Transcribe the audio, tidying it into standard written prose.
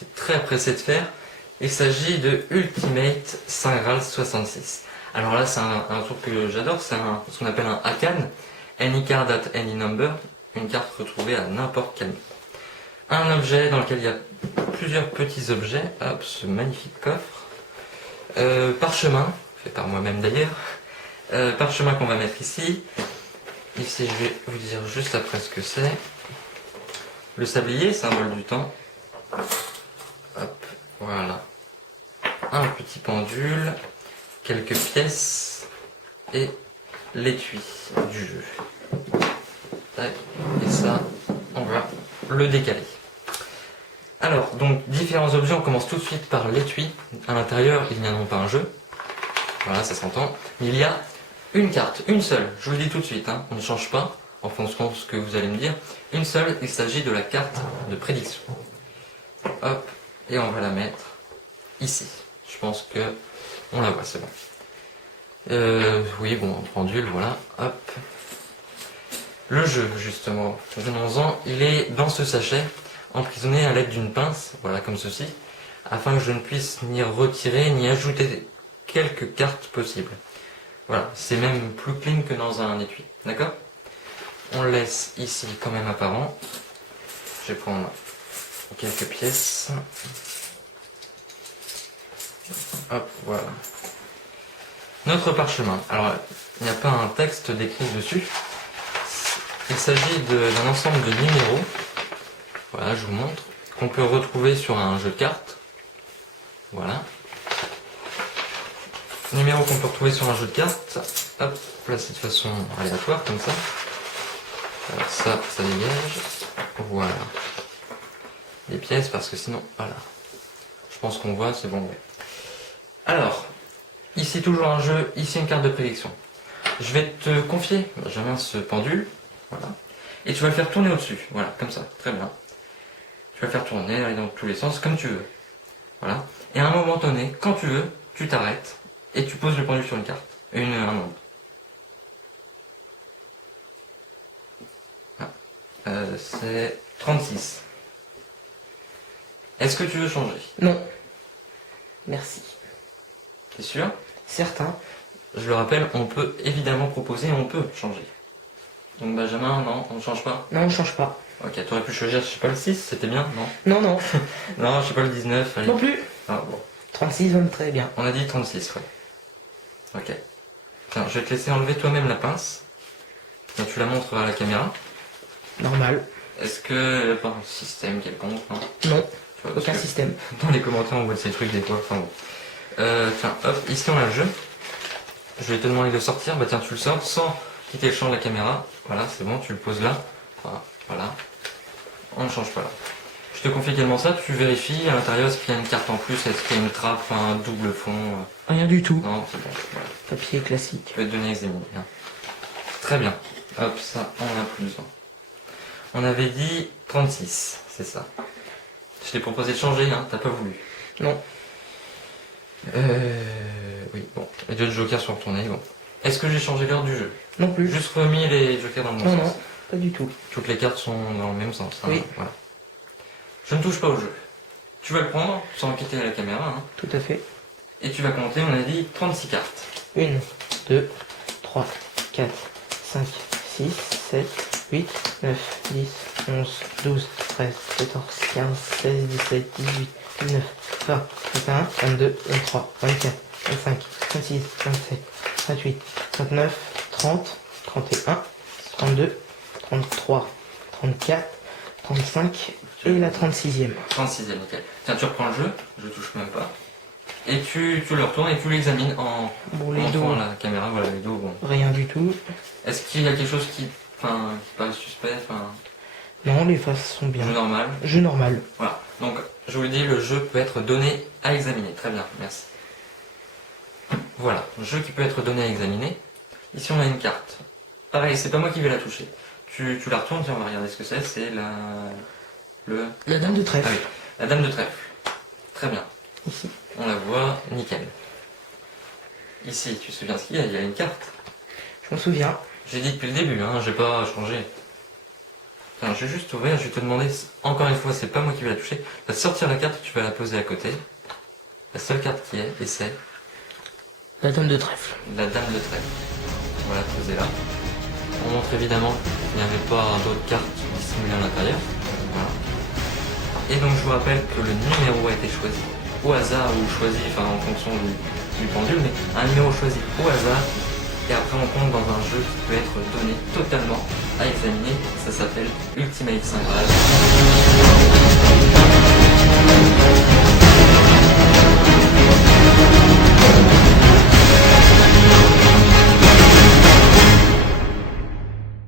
j'étais très pressé de faire. Il s'agit de Ultimate Saint Graal 66. Alors là, c'est un truc que j'adore, c'est ce qu'on appelle un Hakan, Any card at any number, une carte retrouvée à n'importe quel nombre. Un objet dans lequel il y a plusieurs petits objets, hop, ce magnifique coffre, parchemin, fait par moi-même d'ailleurs, parchemin qu'on va mettre ici. Ici, je vais vous dire juste après ce que c'est. Le sablier, symbole du temps. Hop, voilà. Un petit pendule, quelques pièces et l'étui du jeu. Tac, et ça, on va le décaler. Alors, donc, différents objets, on commence tout de suite par l'étui. À l'intérieur, il n'y a non pas un jeu. Voilà, ça s'entend. Mais il y a une carte, une seule. Je vous le dis tout de suite, hein, on ne change pas, en fonction de ce que vous allez me dire. Une seule, il s'agit de la carte de prédiction. Hop, et on va la mettre ici. Je pense que on la voit, c'est bon. Oui, bon, pendule, voilà, hop. Le jeu, justement, venons-en, il est dans ce sachet, emprisonné à l'aide d'une pince, voilà, comme ceci, afin que je ne puisse ni retirer, ni ajouter quelques cartes possibles. Voilà, c'est même plus clean que dans un étui, d'accord? On le laisse ici quand même apparent. Je vais prendre quelques pièces. Hop, voilà. Notre parchemin. Alors, il n'y a pas un texte décrit dessus. Il s'agit d'un ensemble de numéros. Voilà, je vous montre. Qu'on peut retrouver sur un jeu de cartes. Voilà. Numéros qu'on peut retrouver sur un jeu de cartes. Hop, placé de façon aléatoire, comme ça. Alors ça dégage. Voilà. Les pièces, parce que sinon, voilà. Je pense qu'on voit, c'est bon. Alors, ici toujours un jeu, ici une carte de prédiction. Je vais te confier, Benjamin, ce pendule. Voilà. Et tu vas le faire tourner au-dessus. Voilà, comme ça. Très bien. Tu vas le faire tourner, aller dans tous les sens, comme tu veux. Voilà. Et à un moment donné, quand tu veux, tu t'arrêtes et tu poses le pendule sur une carte. Un nombre. C'est 36. Est-ce que tu veux changer? Non. Merci. T'es sûr? Certain. Je le rappelle, on peut évidemment proposer, on peut changer. Donc Benjamin, non, on ne change pas? Non, on change pas. Ok, t'aurais pu choisir, je sais pas, le 6, c'était bien, non? Non, non. Non, je sais pas, le 19, allez. Non plus. Ah bon. 36 va me très bien. On a dit 36, ouais. Ok. Tiens, je vais te laisser enlever toi-même la pince. Tiens, tu la montres à la caméra. Normal. Est-ce que il n'y a pas un système quelconque, non? Non. Tu vois, Aucun que système. Dans les commentaires, on voit de ces trucs des fois. Enfin bon. Tiens, hop, ici on a le jeu. Je vais te demander de sortir. Bah tiens, tu le sors sans quitter le champ de la caméra. Voilà, c'est bon, tu le poses là. Voilà. On ne change pas là. Je te confie également ça, tu vérifies à l'intérieur est-ce qu'il y a une carte en plus, est-ce qu'il y a une trappe, un double fond. Rien du tout. Non, c'est bon. Voilà. Papier classique. Je vais te donner à examiner. Hein. Très bien. Hop, ça, on n'a plus besoin. On avait dit 36, c'est ça. Je t'ai proposé de changer, hein, t'as pas voulu. Non. Oui, bon. Les deux jokers sont retournés, bon. Est-ce que j'ai changé l'heure du jeu? Non plus. Juste remis les jokers dans le bon Non, sens. non. Pas du tout. Toutes les cartes sont dans le même sens. Hein, Oui. Voilà. Je ne touche pas au jeu. Tu vas le prendre sans quitter la caméra. Hein, Tout à fait. et tu vas compter, on a dit 36 cartes. 1, 2, 3, 4, 5, 6, 7, 8, 9, 10, 11, 12, 13, 14, 15, 16, 17, 18, 19, 20, 21, 22, 23, 24, 25, 26, 27, 28, 29, 30, 31, 32, 33, 34, 35 et la 36e. 36e, nickel. Tiens, tu reprends le jeu, je touche même pas. Et tu le retournes et tu l'examines en Bon, les montrant dos, la caméra. Voilà, les dos, bon. rien du tout. Est-ce qu'il y a quelque chose qui paraît suspect, Non, les faces sont bien. jeu normal? Jeu normal. Voilà. Donc, je vous le dis, le jeu peut être donné à examiner. Très bien, merci. Voilà, jeu qui peut être donné à examiner. Ici, on a une carte. Pareil, c'est pas moi qui vais la toucher. Tu la retournes, tiens, on va regarder ce que c'est. C'est La dame de trèfle. Ah oui, la dame de trèfle. Très bien. Ici. On la voit, nickel. Ici, tu te souviens ce qu'il y a? Il y a une carte. Je m'en souviens. J'ai dit depuis le début, hein, j'ai pas changé. Enfin, je vais juste ouvrir, je vais te demander, encore une fois, c'est pas moi qui vais la toucher. Tu vas sortir la carte, tu vas la poser à côté. La seule carte qui est, et c'est La dame de trèfle. la dame de trèfle. On va la poser là. On montre évidemment qu'il n'y avait pas d'autres cartes dissimulées à l'intérieur. Voilà. Et donc je vous rappelle que le numéro a été choisi au hasard ou choisi en fonction du pendule, mais un numéro choisi au hasard. Et après on compte dans un jeu qui peut être donné totalement à examiner. Ça s'appelle Ultimate 5 Graal.